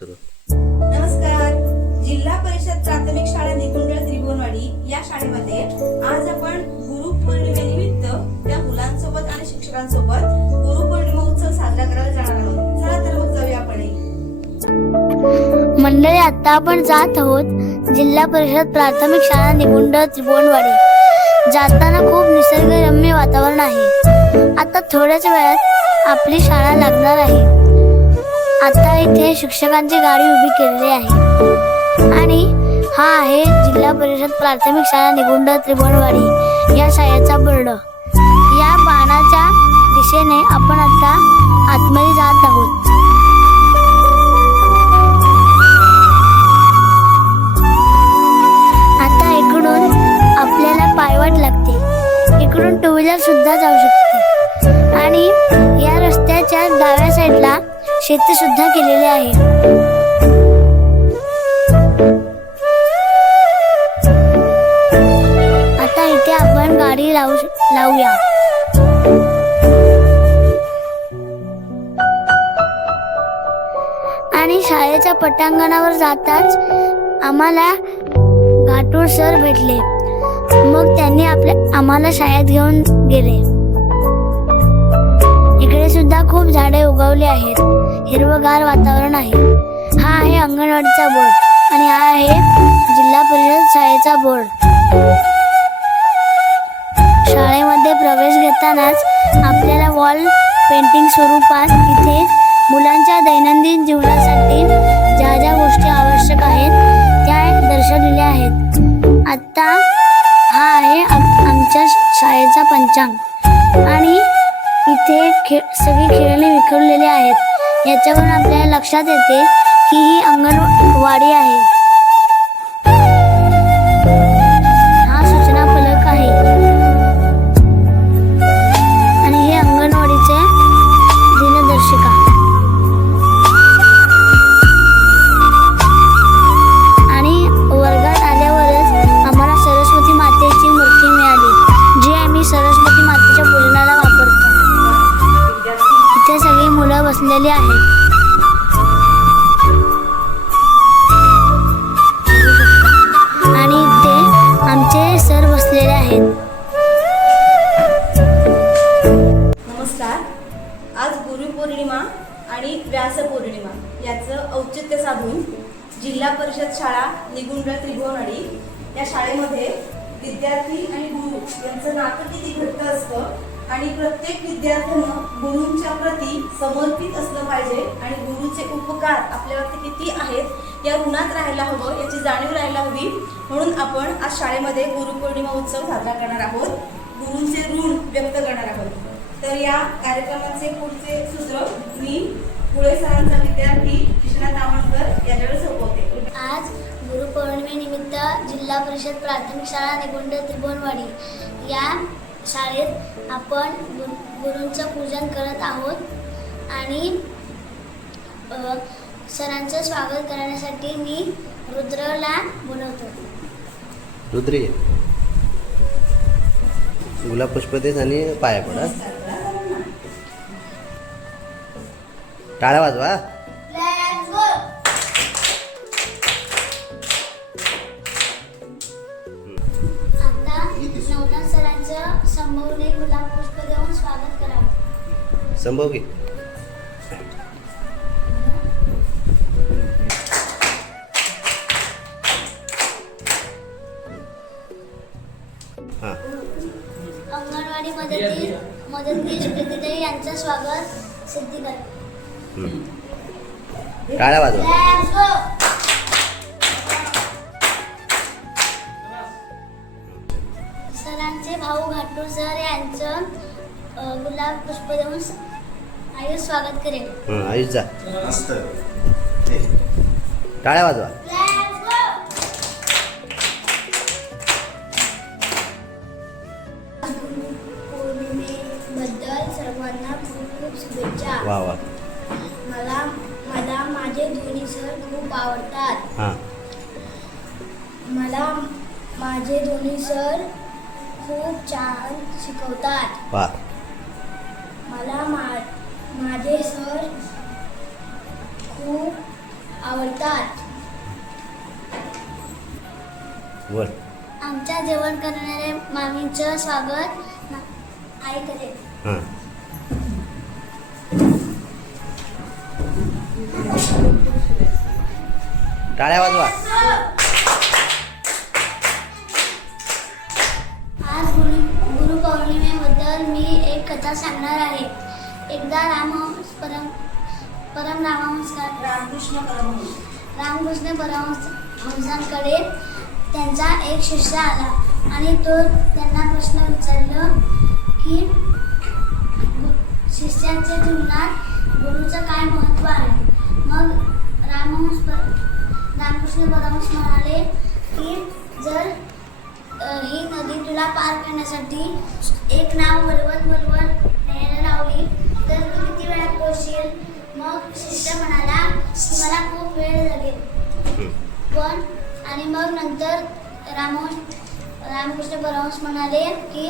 नमस्कार. जिल्हा परिषद प्राथमिक शाळा निकुंज त्रिभुवनवाडी या शाळेमध्ये आज आपण गुरुपौर्णिमेनिमित्त त्या मुलांसोबत आणि शिक्षकांसोबत गुरुपौर्णिमा उत्सव साजरा करायला जाणार आहोत. चला तर मग जाऊया आपण मंडळी आता आपण जात आहोत जिल्हा परिषद प्राथमिक शाळा निकुंड त्रिभुवनवाडी. जाताना खूप निसर्गरम्य वातावरण आहे. आता थोड्याच वेळात आपली शाळा लागणार आहे. आता इथे शिक्षकांची गाडी उभी केलेली आहे. आणि हा आहे जिल्हा परिषद प्राथमिक शाळा निगुंड त्रिभुवनवाडी या शाळेचा बोर्ड. या बाणाच्या दिशेने आपण आता आतमध्ये जात आहोत. शेती सुद्धा केलेली आहे. आता इथे आपण गाडी लावू लावूया. आणि शाळेच्या पटांगणावर जाताच आम्हाला घाटूळ सर भेटले. मग त्यांनी आपल्या आम्हाला शाळेत घेऊन गेले. इकडे सुद्धा खूप झाडे उगवली आहेत. हिरवगार वातावरण आहे. हा आहे अंगणवाडीचा बोर्ड आणि हा आहे जिल्हा परिषद शाळेचा बोर्ड. शाळेमध्ये प्रवेश घेतानाच आपल्याला वॉल पेंटिंग स्वरूपात इथे मुलांच्या दैनंदिन जीवनासाठी ज्या ज्या गोष्टी आवश्यक आहेत त्या दर्शवलेल्या आहेत. आत्ता हा आहे आमच्या शाळेचा पंचांग आणि इथे खे सगळी खेळणी विखुरलेली आहेत. याच्यावरून आपल्याला लक्षात येते की ही अंगणवाडी आहे. पौर्णिमा आणि व्यास पौर्णिमा याचं औचित्य साधून जिल्हा परिषद शाळा निगुंड त्रिभुवनवाडी या शाळेमध्ये विद्यार्थी आणि गुरु यांचं नातं किती घट्ट असतं आणि प्रत्येक विद्यार्थ्यानं गुरूंच्या प्रती समर्पित असलं पाहिजे आणि गुरुचे उपकार आपल्यावरती किती आहेत या ऋणात राहायला हवं याची जाणीव राहायला हवी. म्हणून आपण आज शाळेमध्ये गुरुपौर्णिमा उत्सव साजरा करणार आहोत. गुरूंचे ऋण व्यक्त करणार आहोत. तर या कार्यक्रमाचे पुढचे सूत्र मी पुळे सरांचा विद्यार्थी कृष्णा तावणकर याच्यावर सोपवते. आज गुरुपौर्णिमेनिमित्त जिल्हा परिषद प्राथमिक शाळा निगुंड त्रिभुवनवाडी या शाळेत आपण गुरु गुरूंचं पूजन करत आहोत आणि सरांचं स्वागत करण्यासाठी मी रुद्रला बोलवतो. रुद्री. गुलाब पुष्पदेश आणि पाया पडा. स्वागत करावं संभव की? अंगणवाडी मदती मदतनीस प्रीतीताई यांचं स्वागत सिद्धी करा. टाळ्या वाजवा. सरांचे भाऊ घाटूर सर यांचं गुलाब पुष्प देऊन आयुष स्वागत करेल हं, आयुष जा. टाळ्या वाजवा. पौर्णिमेबद्दल सर्वांना खूप खूप शुभेच्छा. वा वा मला मला माझे दोन्ही सर खूप आवडतात. हां. मला माझे दोन्ही सर खूप छान शिकवतात. वा. मला मा माझे सर खूप आव आवडतात आमच्या जेवण करणारे मामींचं स्वागत ना- आई करेल हां. टाळ्या वाजवा. आज गुरु गुरुपौर्णिमेबद्दल मी एक कथा सांगणार आहे. एकदा राम परम परम रामहंसकार रामकृष्ण परमहंस रामकृष्ण परमहंसांकडे हंसांकडे त्यांचा एक शिष्य आला आणि तो त्यांना प्रश्न विचारलं की शिष्याच्या जीवनात रामकृष्ण परमहंस म्हणाले की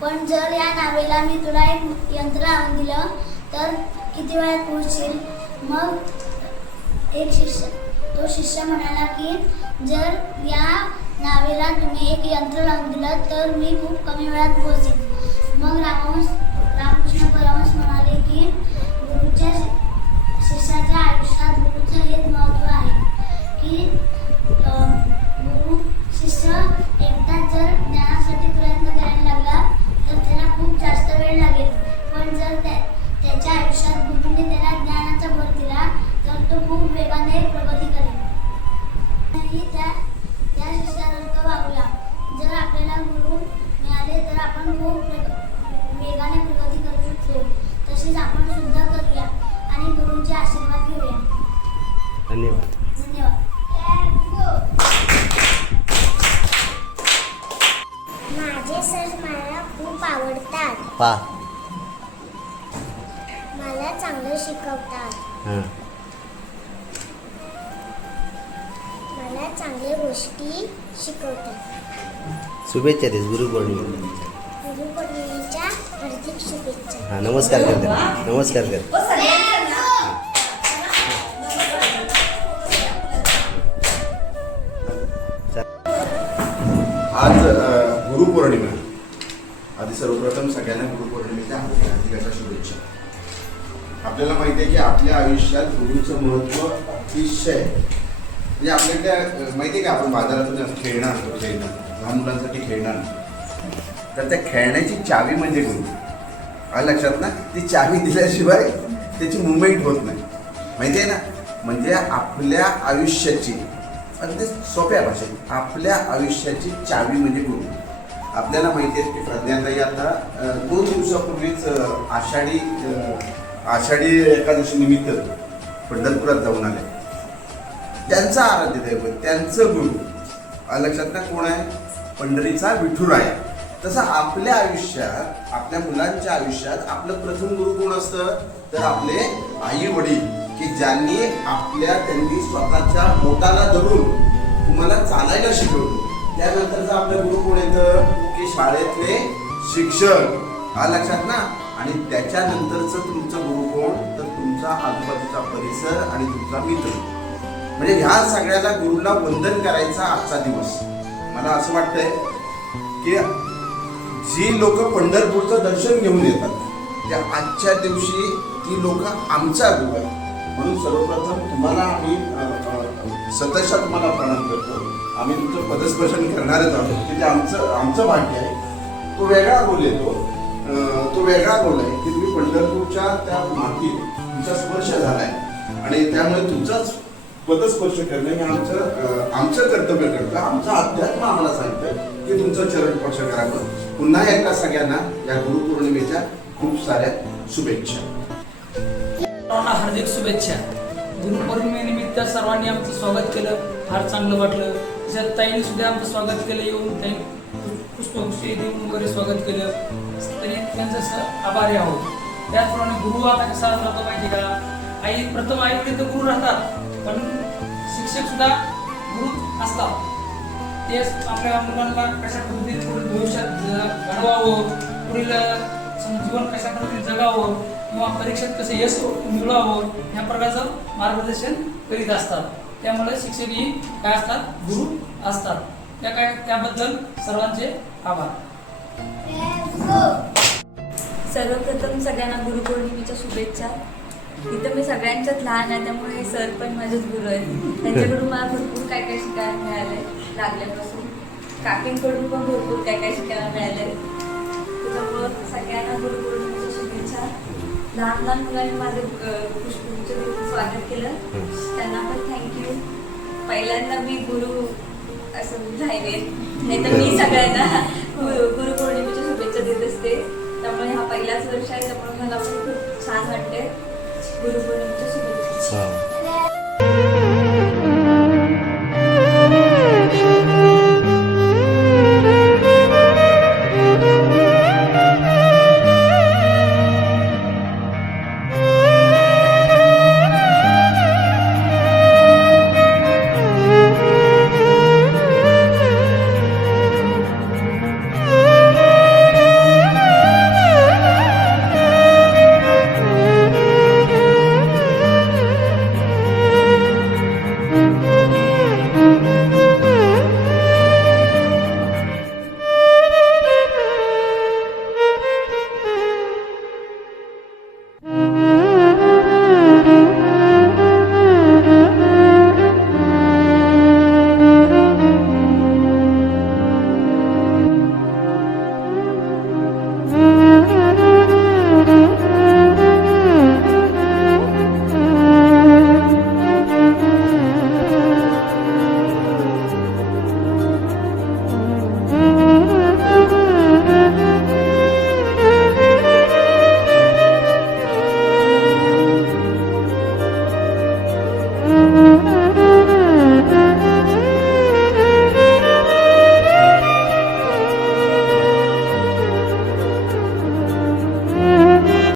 पण जर या नावेला मी तुला एक यंत्र आणून दिलं तर किती वेळात पोहोचशील? मग एक शिष्य तो शिष्य म्हणाला की जर या नावेला तुम्ही एक यंत्र लावून दिलं तर मी खूप कमी वेळात पोहोचेन. मग रामहंस गुरु मिळाले तर आपण खूप वेगाने प्रगती करू शकतो. तसेच आपण सुद्धा करूया आणि गुरूंचे आशीर्वाद घेऊया. धन्यवाद. धन्यवाद. माझे सर मला खूप आवडतात. पा. मला चांगलं शिकवतात. हां. मला चांगल्या गोष्टी शिकवतात. शुभेच्छा देस गुरुपौर्णिमा गुरुपौर्णिमेच्या हार्दिक शुभेच्छा. हां नमस्कार कर. नमस्कार कर. आज गुरुपौर्णिमा आधी सर्वप्रथम सगळ्यांना गुरुपौर्णिमेच्या हार्दिक हार्दिक अशा शुभेच्छा. आपल्याला माहिती आहे की आपल्या आयुष्यात गुरुचं महत्त्व अतिशय म्हणजे आपल्याकडे माहिती आहे का आपण बाजारातून असं खेळणं आणतो खेळणं. लहान मुलांसाठी खेळणार नाही. तर त्या खेळण्याची चावी म्हणजे गुरु आलं लक्षात ना? ती चावी दिल्याशिवाय त्याची मुवमेंट होत नाही. माहिती आहे ना? म्हणजे आपल्या आयुष्याची अगदी सोप्या भाषेत आपल्या आयुष्याची चावी म्हणजे गुरु आपल्याला माहिती आहे की प्रज्ञाताई आता दोन दिवसापूर्वीच आषाढी आषाढी एकादशी निमित्त पंढरपुरात जाऊन आले. त्यांचा आराध्य दैवत त्यांचं गुरु. लक्षात ना कोण आहे? पंढरीचा विठुराया. तसं आपल्या आयुष्यात आपल्या मुलांच्या आयुष्यात आपलं प्रथम गुरु कोण असतं? तर आपले आई वडील की ज्यांनी आपल्या त्यांनी स्वतःच्या पोटाला धरून तुम्हाला चालायला शिकवलं. त्यानंतरचं आपलं गुरु कोण येतं? की शाळेतले शिक्षक. हा लक्षात ना? आणि त्याच्यानंतरचं तुमचं गुरु कोण? तर तुमचा आजूबाजूचा परिसर आणि तुमचा मित्र. म्हणजे ह्या सगळ्याला गुरुला वंदन करायचा आजचा दिवस. मला असं वाटतंय की जी लोक पंढरपूरचं दर्शन घेऊन येतात त्या आजच्या दिवशी ती लोक आमचा गुरु आहे म्हणून सर्वप्रथम तुम्हाला आम्ही सतशा तुम्हाला प्रणाम करतो. आम्ही तुमचं पदस्पर्शन करणारच आहोत की ते आमचं आमचं भाग्य आहे. तो वेगळा गोल येतो. तो वेगळा गोल आहे की तुम्ही पंढरपूरच्या त्या मातीत तुमचा स्पर्श झालाय. आणि त्यामुळे तुमचाच पदस्पर्श करणं हे आमचं आमचं कर्तव्य करतं आमचं अध्यात्म आम्हाला सांगतं की तुमचं चरण स्पर्श करावं. पुन्हा एकदा सगळ्यांना या गुरुपौर्णिमेच्या खूप साऱ्या शुभेच्छा. हार्दिक शुभेच्छा. गुरुपौर्णिमेनिमित्त सर्वांनी आमचं स्वागत केलं. फार चांगलं वाटलं. तसंच ताईने सुद्धा आमचं स्वागत केलं येऊन ताई पुष्पगुष्टी देऊन वगैरे स्वागत केलं तरी त्यांचं आभारी आहोत. त्याचप्रमाणे गुरु आता कसा राहतो माहिती का? आई प्रथम आई तर गुरु राहतात. पण शिक्षक सुद्धा गुरु असतात. ते आपल्या मुलांना कशा पद्धतीने पुढील भविष्यात घडवावं पुढील जीवन कशा पद्धतीने जगावं किंवा परीक्षेत कसं यश मिळवावं ह्या प्रकारचं मार्गदर्शन करीत असतात. त्यामुळे शिक्षक ही काय असतात? गुरु असतात. त्या काय त्याबद्दल सर्वांचे आभार. सर्वप्रथम सगळ्यांना गुरुपौर्णिमेच्या शुभेच्छा. इथं मी सगळ्यांच्यात लहान आहे त्यामुळे सर पण माझेच गुरु आहेत. त्यांच्याकडून मला भरपूर काय काय शिकायला मिळालंय लागल्यापासून. काकींकडून पण भरपूर काय काय शिकायला मिळालंय. त्याच्यामुळं सगळ्यांना गुरुपौर्णिमेच्या शुभेच्छा. लहान लहान मुलांनी माझं देऊन स्वागत केलं. त्यांना पण थँक्यू पहिल्यांदा मी गुरु असं राहिले. नाही तर मी सगळ्यांना गुरु गुरुपौर्णिमेच्या शुभेच्छा देत असते. त्यामुळे हा पहिलाच वर्ष आहे त्यामुळे मला पण खूप छान वाटते गुरुपौर्णिमेच्या शुभेच्छा हां